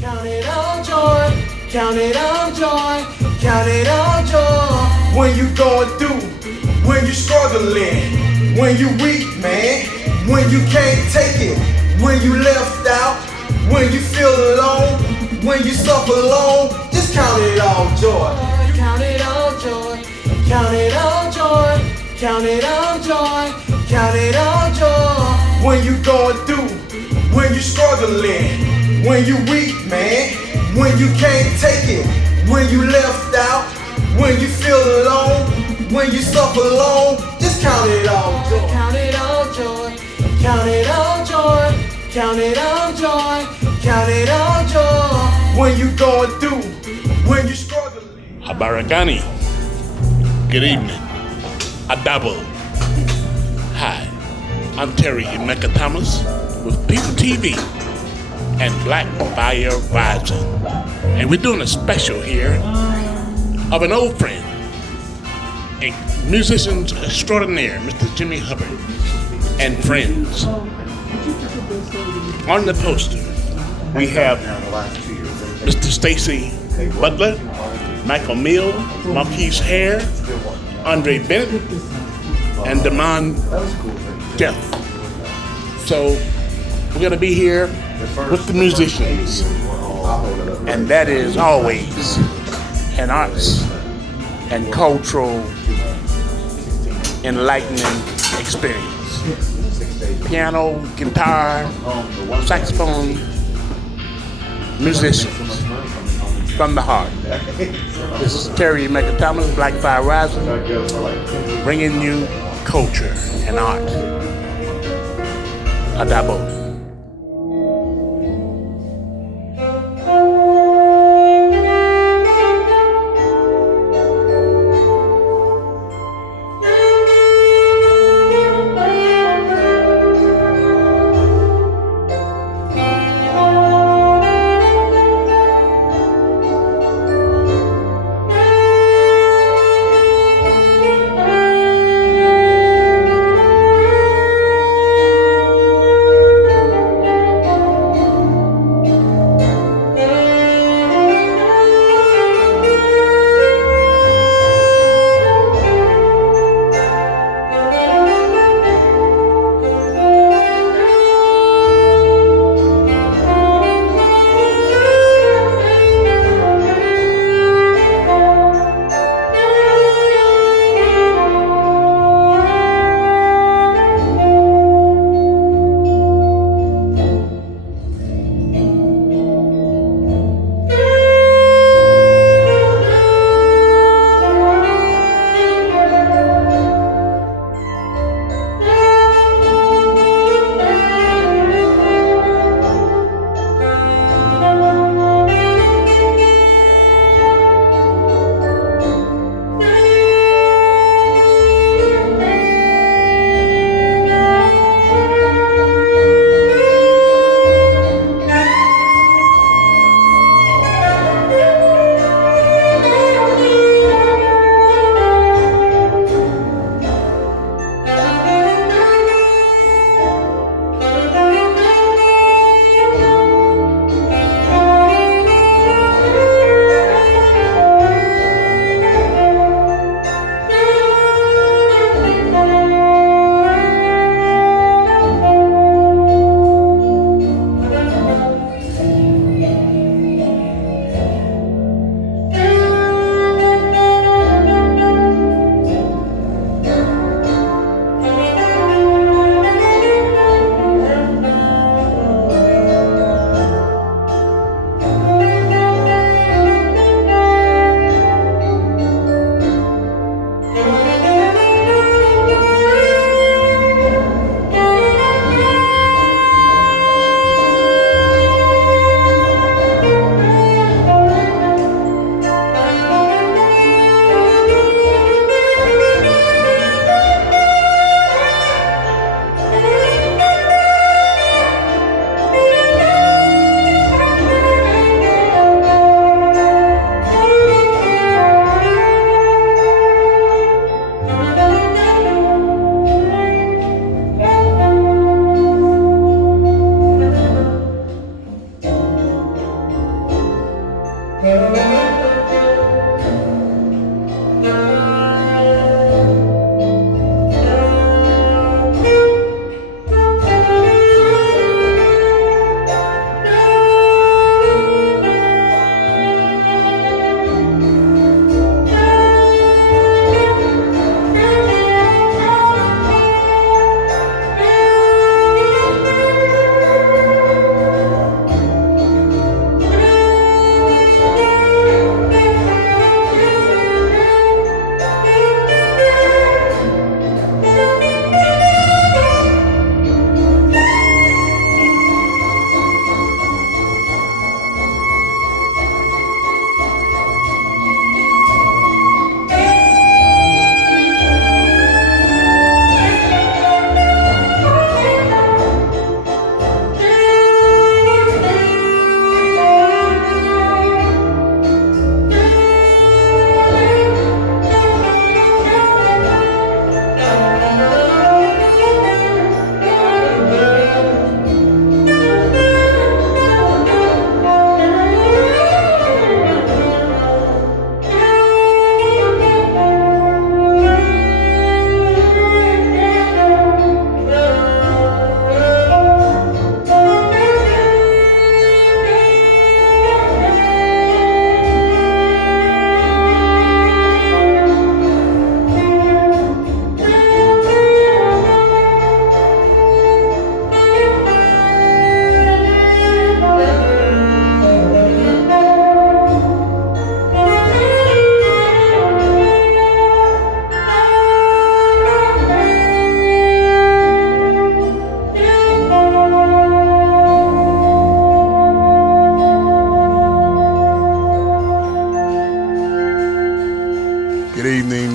Count it all joy, count it all joy, count it all joy. When you going through, when you struggling, when you weak, man, when you can't take it, when you left out, when you feel alone, when you suffer alone, just count it all joy. Count it all joy, count it all joy, count it all joy, count it all joy. When you going through, when you struggling, when you weak, man, when you can't take it, when you left out, when you feel alone, when you suffer alone, just count it all joy. Count it all joy, count it all joy, count it all joy, count it all joy. When you going through, when you struggling. Habaragani. Good evening. Adabo. Hi, I'm Terry Emeka Thomas with People TV and Black Fire Rising. And we're doing a special here of an old friend, a musician extraordinaire, Mr. Jimmy Hubbard, and friends. On the poster, we have Mr. Stacy Butler, Michael Mill, Marquise Hare, Andre Bennett, and Damon Jeff. So we're going to be here with the musicians, and that is always an arts and cultural enlightening experience. Piano, guitar, saxophone, musicians from the heart. This is Terry Emeka Thomas, Black Fire Rising, bringing you culture and art. Adabo.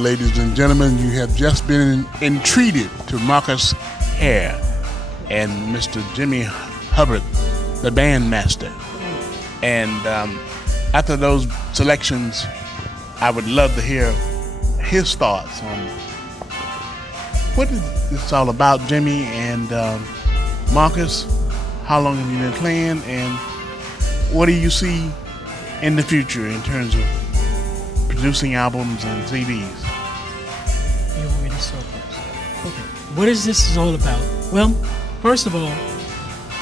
ladies and gentlemen, you have just been entreated to Marcus Hare and Mr. Jimmy Hubbard, the bandmaster. And after those selections, I would love to hear his thoughts on what is this all about, Jimmy and Marcus. How long have you been playing, and what do you see in the future in terms of producing albums and CDs? You want me to start first? Okay. What is this all about? Well, first of all,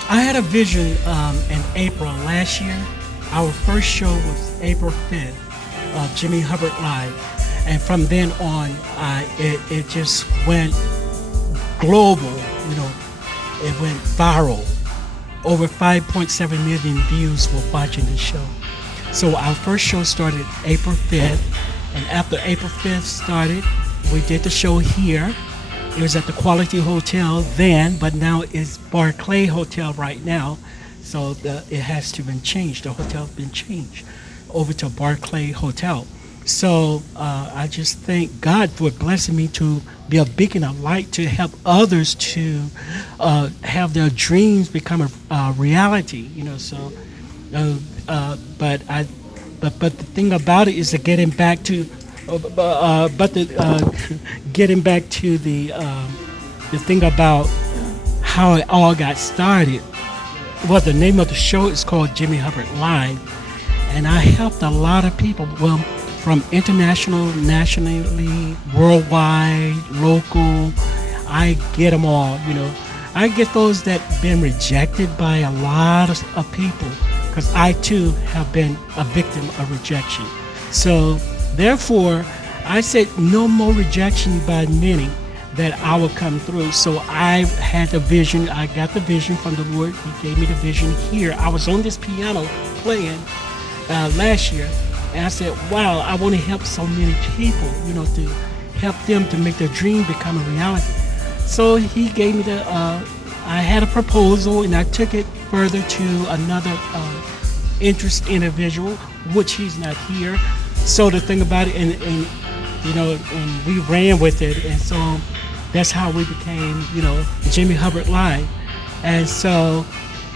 I had a vision in April last year. Our first show was April 5th of Jimmy Hubbard Live. And from then on, it just went global, it went viral. Over 5.7 million views were watching the show. So our first show started April 5th, and after April 5th started, we did the show here. It was at the Quality Hotel then, but now it's Barclay Hotel right now. So it has to been changed. The hotel's been changed over to Barclay Hotel. So I just thank God for blessing me to be a beacon of light to help others to have their dreams become a reality. But the thing about it is that getting back to the thing about how it all got started. Well, the name of the show is called Jimmy Hubbard Live, and I helped a lot of people. Well, from international, nationally, worldwide, local, I get them all. I get those that been rejected by a lot of people, because I too have been a victim of rejection. So therefore, I said no more rejection by many, that I will come through. So I had the vision. I got the vision from the Lord. He gave me the vision here. I was on this piano playing last year, and I said, wow, I want to help so many people, to help them to make their dream become a reality. So he gave me I had a proposal, and I took it further to another interest individual, which he's not here. So the thing about it, and we ran with it, and so that's how we became, Jimmy Hubbard Live. And so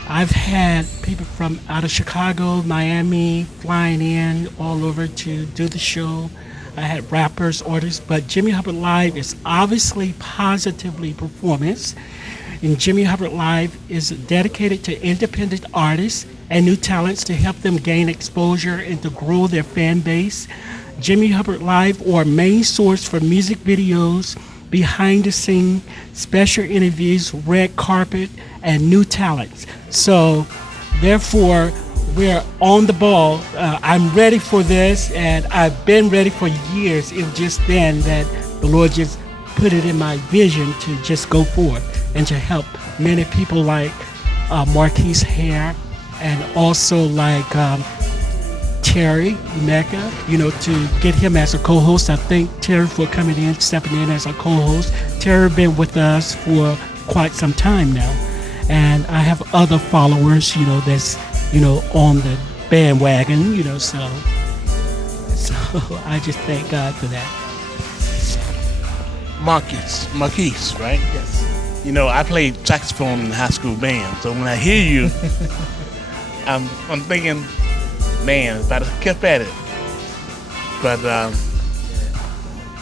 I've had people from out of Chicago, Miami, flying in all over to do the show. I had rappers, artists, but Jimmy Hubbard Live is obviously positively performance. And Jimmy Hubbard Live is dedicated to independent artists and new talents to help them gain exposure and to grow their fan base. Jimmy Hubbard Live, or main source for music videos, behind the scene, special interviews, red carpet, and new talents. So therefore, we're on the ball. I'm ready for this, and I've been ready for years. It was just then that the Lord just put it in my vision to just go forward and to help many people like Marquise Hare, and also like Terry Mecca, to get him as a co-host. I thank Terry for coming in, stepping in as a co-host. Terry been with us for quite some time now, and I have other followers, that's on the bandwagon, so I just thank God for that. Marquise, right? Yes. I played saxophone in the high school band, so when I hear you, I'm thinking, man, if I'd have kept at it. But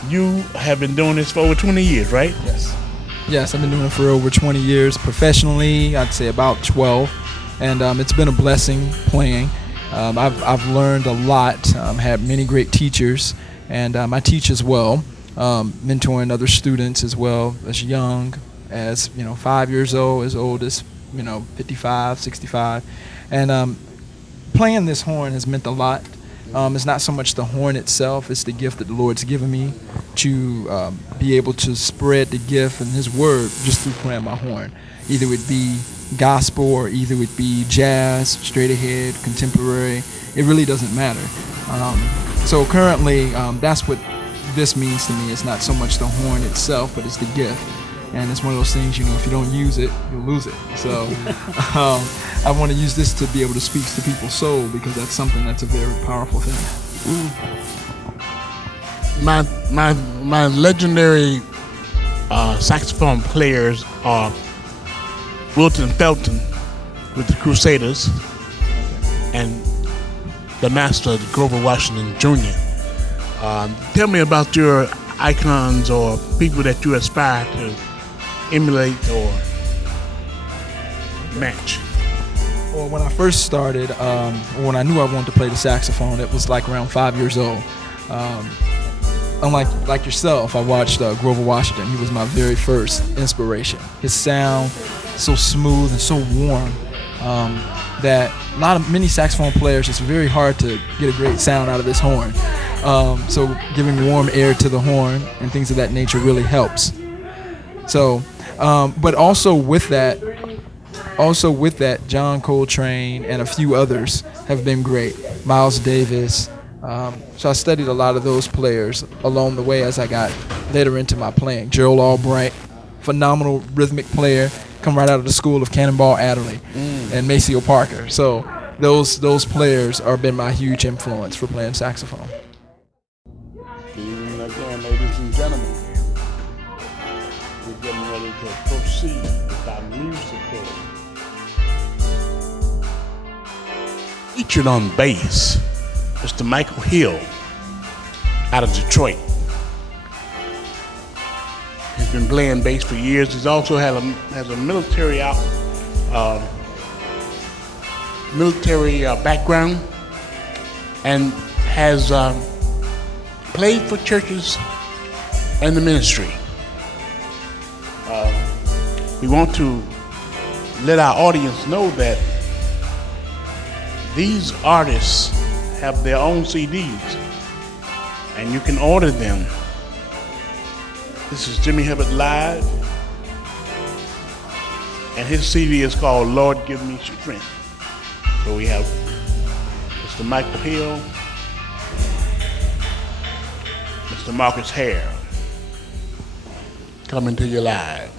you have been doing this for over 20 years, right? Yes, I've been doing it for over 20 years. Professionally, I'd say about 12. And it's been a blessing playing. I've learned a lot, had many great teachers, and I teach as well, mentoring other students as well, as young as 5 years old, as old as 55, 65. And playing this horn has meant a lot. It's not so much the horn itself, it's the gift that the Lord's given me to be able to spread the gift and His word just through playing my horn. Either it be gospel or either it be jazz, straight ahead, contemporary. It really doesn't matter. So currently, that's what this means to me. It's not so much the horn itself, but it's the gift. And it's one of those things, if you don't use it, you'll lose it. So I want to use this to be able to speak to people's soul, because that's something that's a very powerful thing. my legendary saxophone players are Wilton Felton with the Crusaders and the master Grover Washington Jr. Tell me about your icons or people that you aspire to emulate or match. Well, when I first started, when I knew I wanted to play the saxophone, it was like around 5 years old. Unlike yourself, I watched Grover Washington. He was my very first inspiration. His sound, so smooth and so warm, that many saxophone players, it's very hard to get a great sound out of this horn. So giving warm air to the horn and things of that nature really helps. So, but also with that, John Coltrane and a few others have been great. Miles Davis. So I studied a lot of those players along the way as I got later into my playing. Gerald Albright, phenomenal rhythmic player, come right out of the school of Cannonball Adderley and Maceo Parker. So those players have been my huge influence for playing saxophone. And again, ladies and gentlemen, we're getting ready to proceed with our musical. Featured on bass, Mr. Michael Hill out of Detroit. He's been playing bass for years. He's also has a military background and has played for churches and the ministry. We want to let our audience know that these artists have their own CDs and you can order them. This is Jimmy Hubbard Live, and his CD is called Lord Give Me Strength. So we have Mr. Michael Hill, Mr. Marcus Hare coming to you live.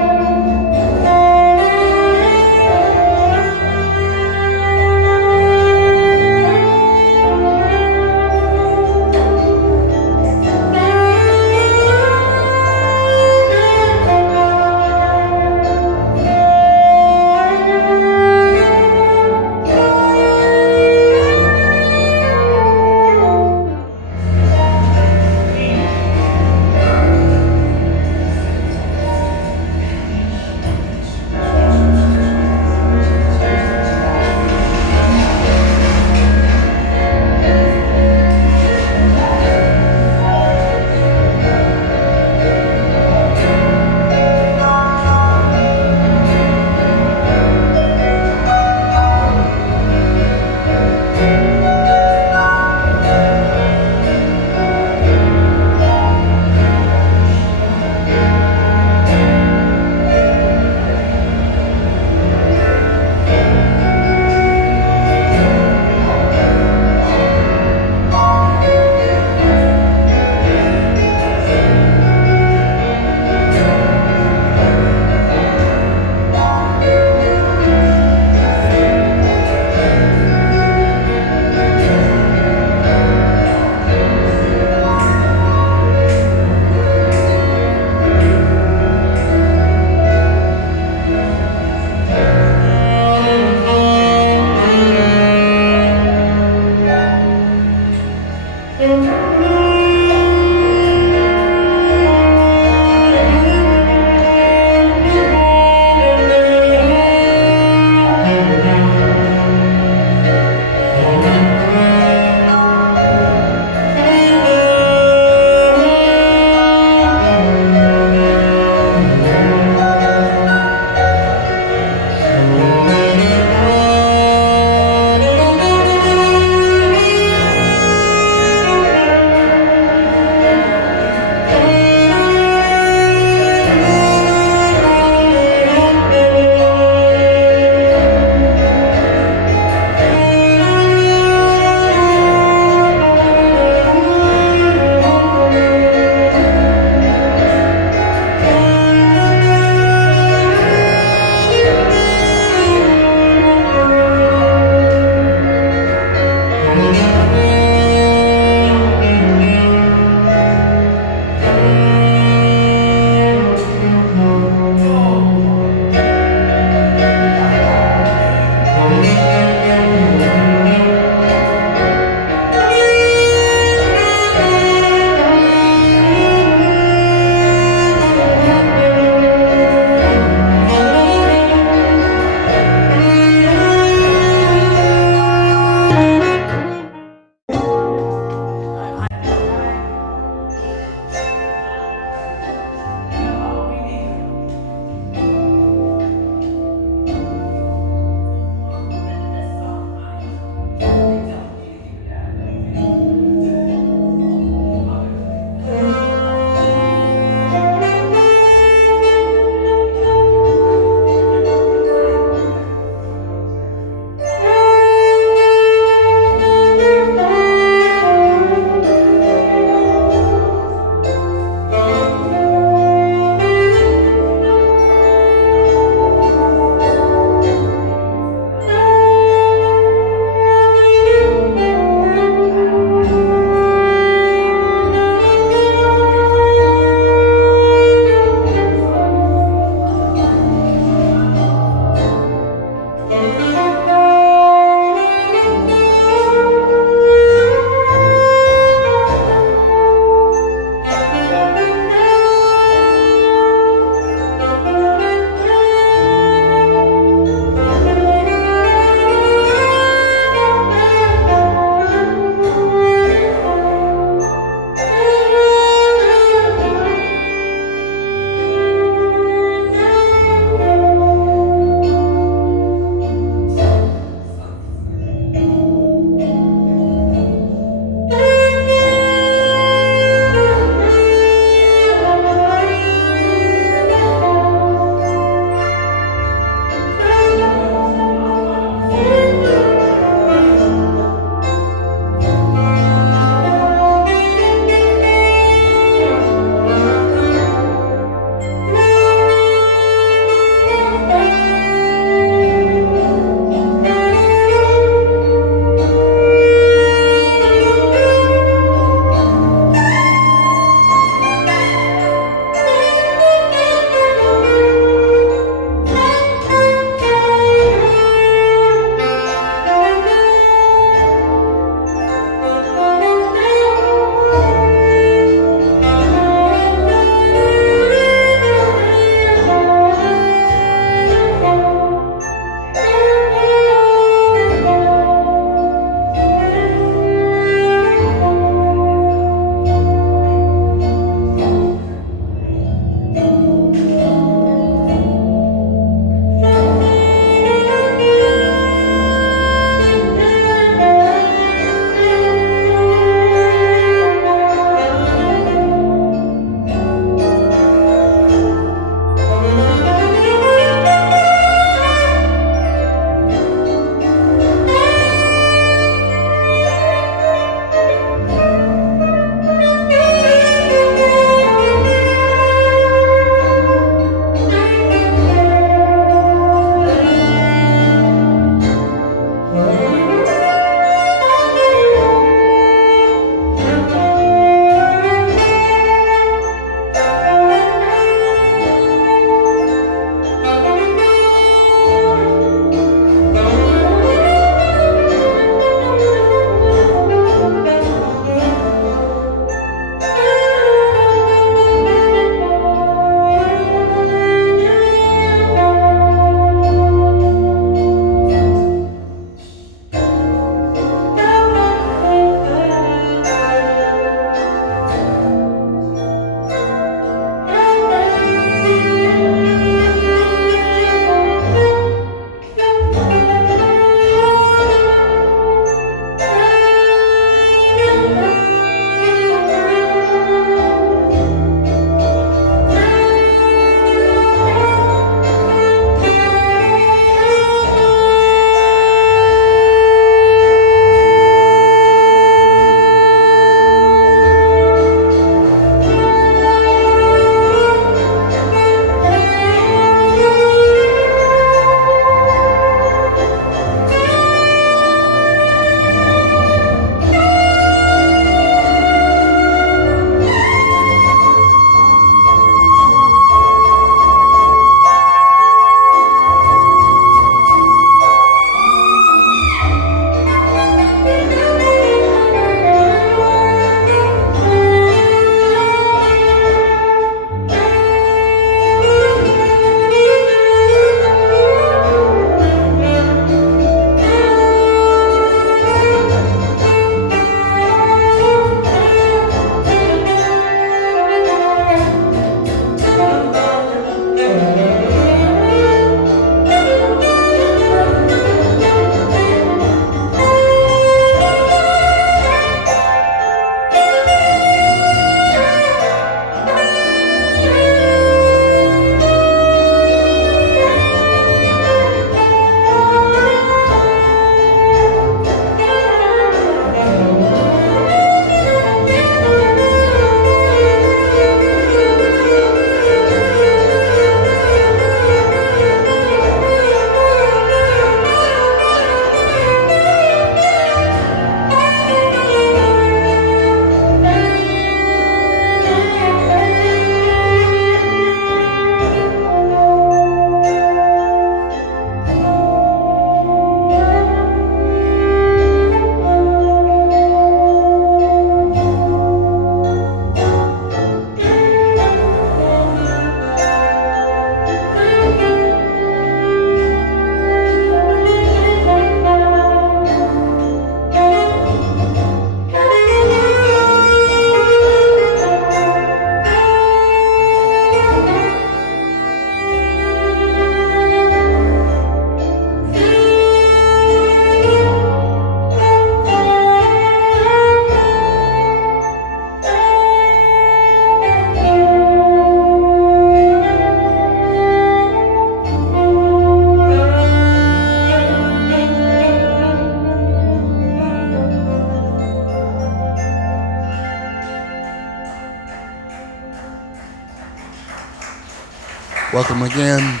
Welcome again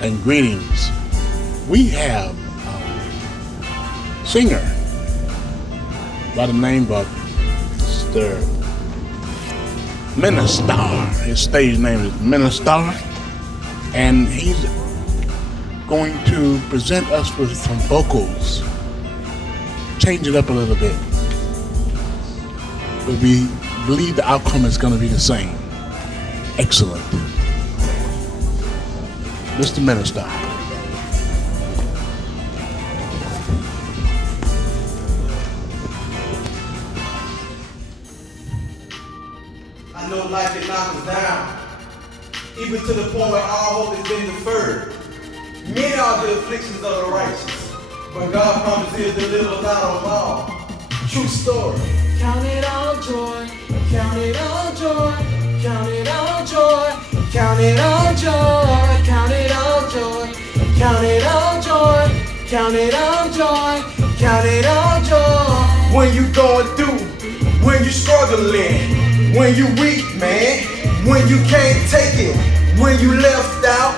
and greetings. We have a singer by the name of Mr. Ministar. His stage name is Ministar, and he's going to present us with some vocals. Change it up a little bit, but we believe the outcome is going to be the same. Excellent. Mr. Ministar. I know life can knock us down, even to the point where all hope has been deferred. Many are the afflictions of the righteous, but God promised He'll deliver us out of them all. True story. Count it all joy, count it all joy, count it all joy, count it all joy, count it all joy, count it all joy, count it all joy, count it all joy. When you going through, when you struggling, when you weak, man, when you can't take it, when you left out,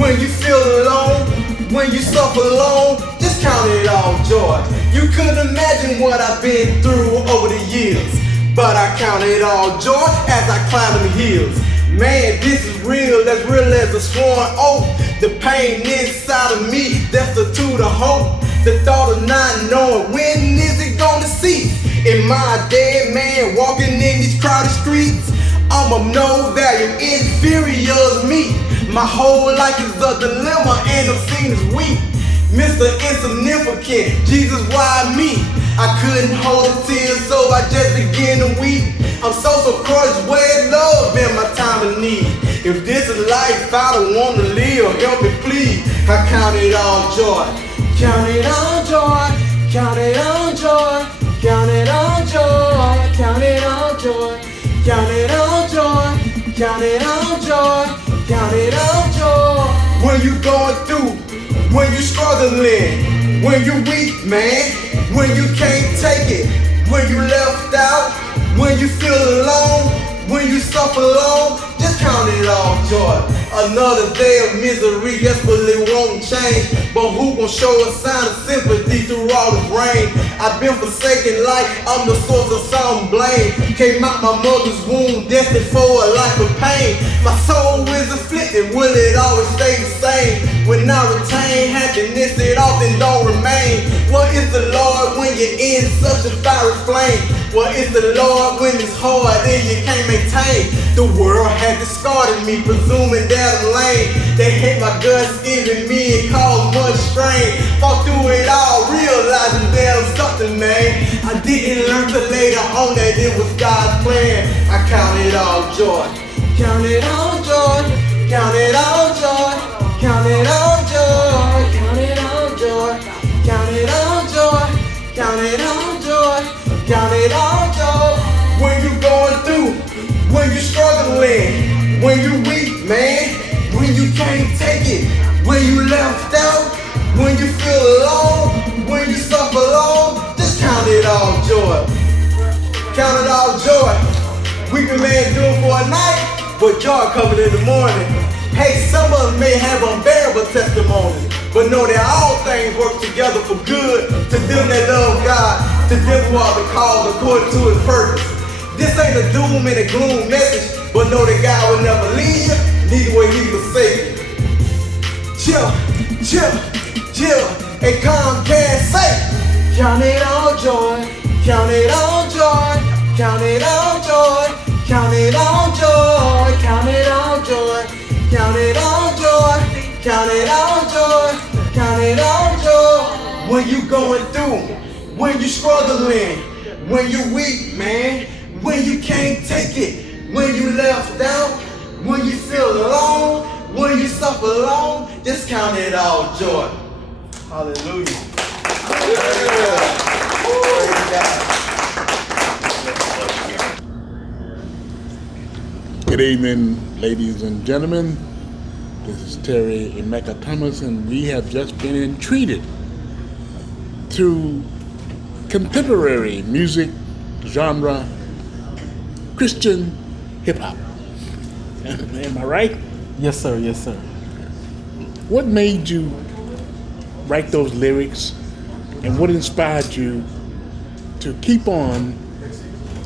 when you feel alone, when you suffer alone, just count it all joy. You couldn't imagine what I've been through over the years, but I count it all joy as I climb the hills. Man, this is real as a sworn oath. The pain inside of me, destitute of hope. The thought of not knowing when is it gonna cease. Am I a dead man walking in these crowded streets? I'm of no value, inferior to me. My whole life is a dilemma and I'm seen as weak. Mr. Insignificant, Jesus, why me? I couldn't hold a tear, so I just began to weep. I'm so crushed, where love in my time of need. If this is life, I don't want to live, help me please. I count it all joy, count it all joy, count it all joy, count it all joy, count it all joy, count it all joy, count it all joy, count it all joy. When you going through, when you struggling, when you weak, man, when you can't take it, when you left out, when you feel alone, when you suffer alone, just count it all joy. Another day of misery, desperately won't change, but who gon' show a sign of sympathy through all the rain? I've been forsaken like I'm the source of some blame. Came out my mother's womb, destined for a life of pain. My soul is afflicted, will it always stay the same? When I retain happiness, it often don't remain. What is the Lord when you're in such a fiery flame? What is the Lord when it's hard and you can't maintain? The world has discarded me, presuming that I'm lame. They hate my guts, envy me, and cause much strain. Fought through it all, realizing that I'm something, man. I didn't learn till later on that it was God's plan. I count it all joy, count it all joy, count it all joy, count it all joy, count it all joy, count it all joy, count it all joy, count it all joy. When you going through, when you struggling, when you weak, man, when you can't take it, when you left out, when you feel alone, when you suffer alone, just count it all joy. Count it all joy. Weeping may endure for a night, but joy coming in the morning. Hey, some of us may have unbearable testimonies, but know that all things work together for good to them that love God, to them who are the called according to His purpose. This ain't a doom and a gloom message, but know that God will never leave you, neither will He forsake you. Chill, chill, chill, and calm, can't say. Count it all joy, count it all joy, count it all joy, count it all joy, count it all joy, count it all joy, count it all joy, count it all joy. When you going through, when you struggling, when you weak, man, when you can't take it, when you left out, when you feel alone, when you suffer alone, just count it all joy. Hallelujah. Yeah. Good evening, ladies and gentlemen. This is Terry Emeka Thomas, and we have just been entreated to contemporary music genre, Christian hip hop. Am I right? Yes, sir. Yes, sir. What made you write those lyrics, and what inspired you to keep on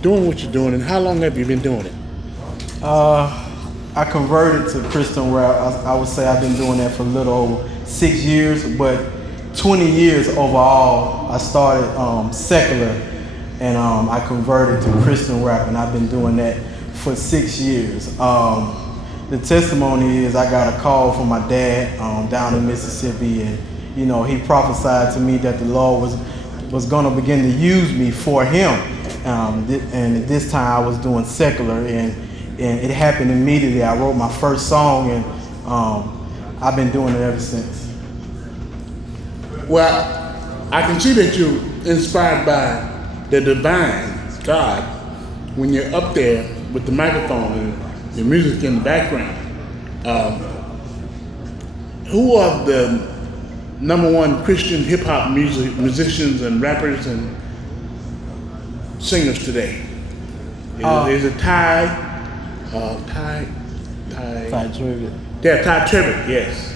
doing what you're doing, and how long have you been doing it? I converted to Christian rap. I would say I've been doing that for a little over 6 years, but 20 years overall. I started secular, and I converted to Christian rap, and I've been doing that for 6 years. The testimony is I got a call from my dad down in Mississippi, and you know, he prophesied to me that the Lord was going to begin to use me for him. And at this time I was doing secular, and it happened immediately. I wrote my first song, and I've been doing it ever since. Well, I can see that you're inspired by the divine God when you're up there with the microphone and the music in the background. Who are the #1 Christian hip hop musicians and rappers and singers today? Is it Ty Trivet. Yeah, Ty Trivet, yes.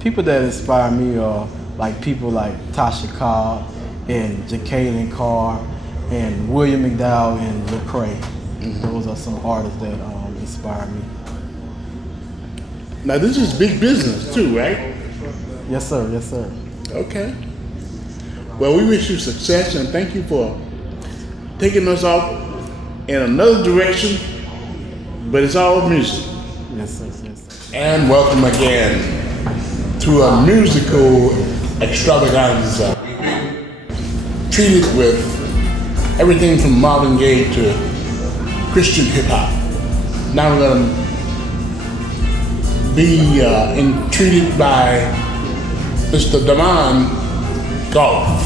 People that inspire me are like people like Tasha Cobb and Jacqueline Carr and William McDowell and Lecrae. Those are some artists that inspire me. Now this is big business too, right? Yes, sir. Yes, sir. Okay. Well, we wish you success, and thank you for taking us off in another direction, but it's all music. Yes, sir. Yes, sir. And welcome again to a musical extravaganza. Treated with everything from Marvin Gaye to Christian hip hop. Now we're going to be entreated by Mr. Damon Golf,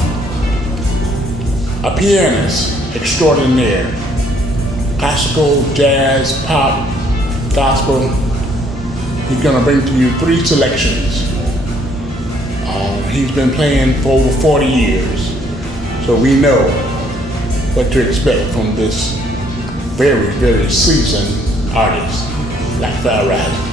a pianist extraordinaire, classical, jazz, pop, gospel. He's going to bring to you 3 selections. He's been playing for over 40 years, so we know what to expect from this very, very seasoned artist, Black Fire Rising.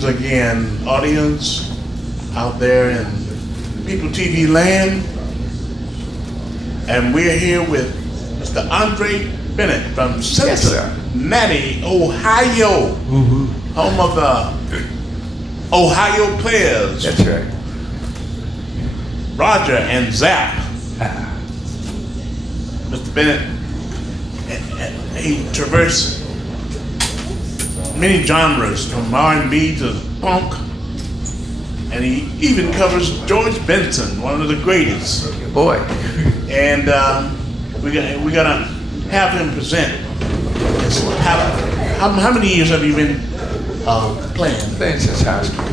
Greetings again, audience out there in People TV land. And we're here with Mr. Andre Bennett from Cincinnati, Ohio, home of the Ohio players. That's right. Roger and Zap. Mr. Bennett, he traversed many genres from R&B to punk, and he even covers George Benson, one of the greatest. Boy. And we're gonna have him present. How many years have you been playing? Playing since high school.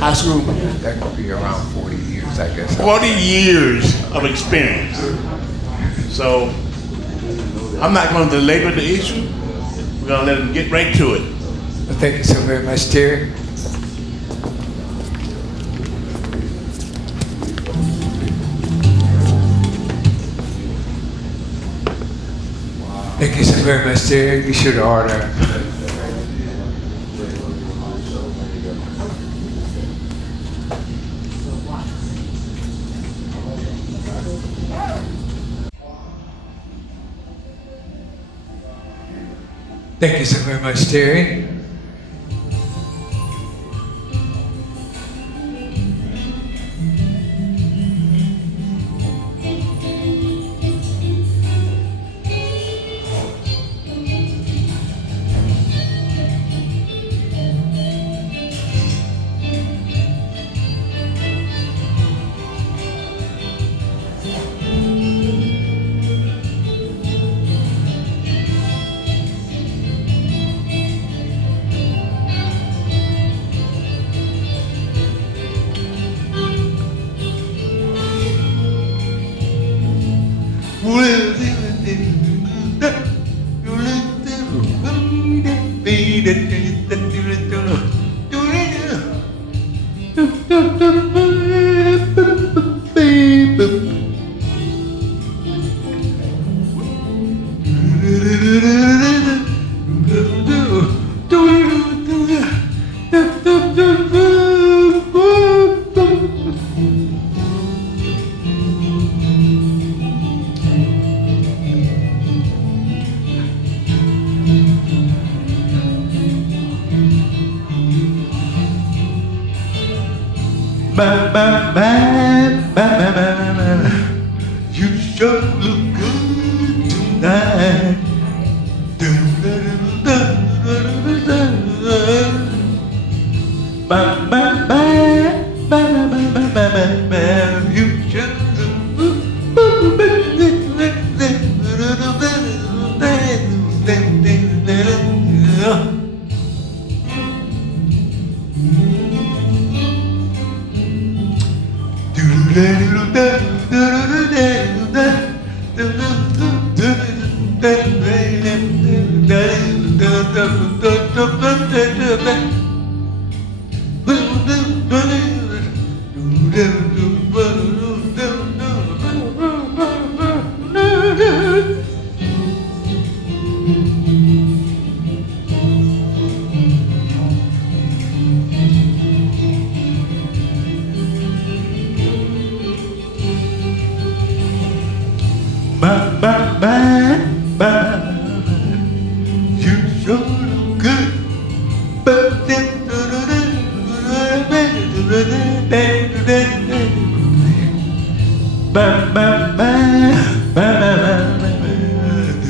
High school? That could be around 40 years, I guess. 40 years of experience. So I'm not going to belabor the issue. We're going to let him get right to it. Well, thank you so very much, Terry. Thank you so very much, Terry. Be sure to order. Thank you so very much, Terry. You sure look good tonight. You sure you sure look good.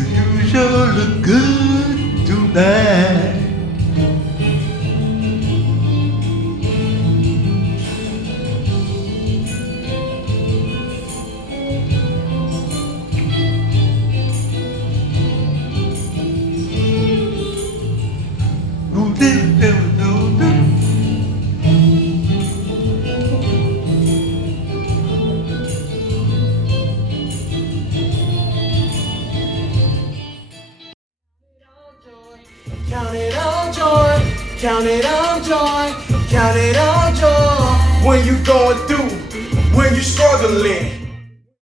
You sure look good tonight. Count it all joy, count it all joy, count it all joy. When you going through, when you struggling,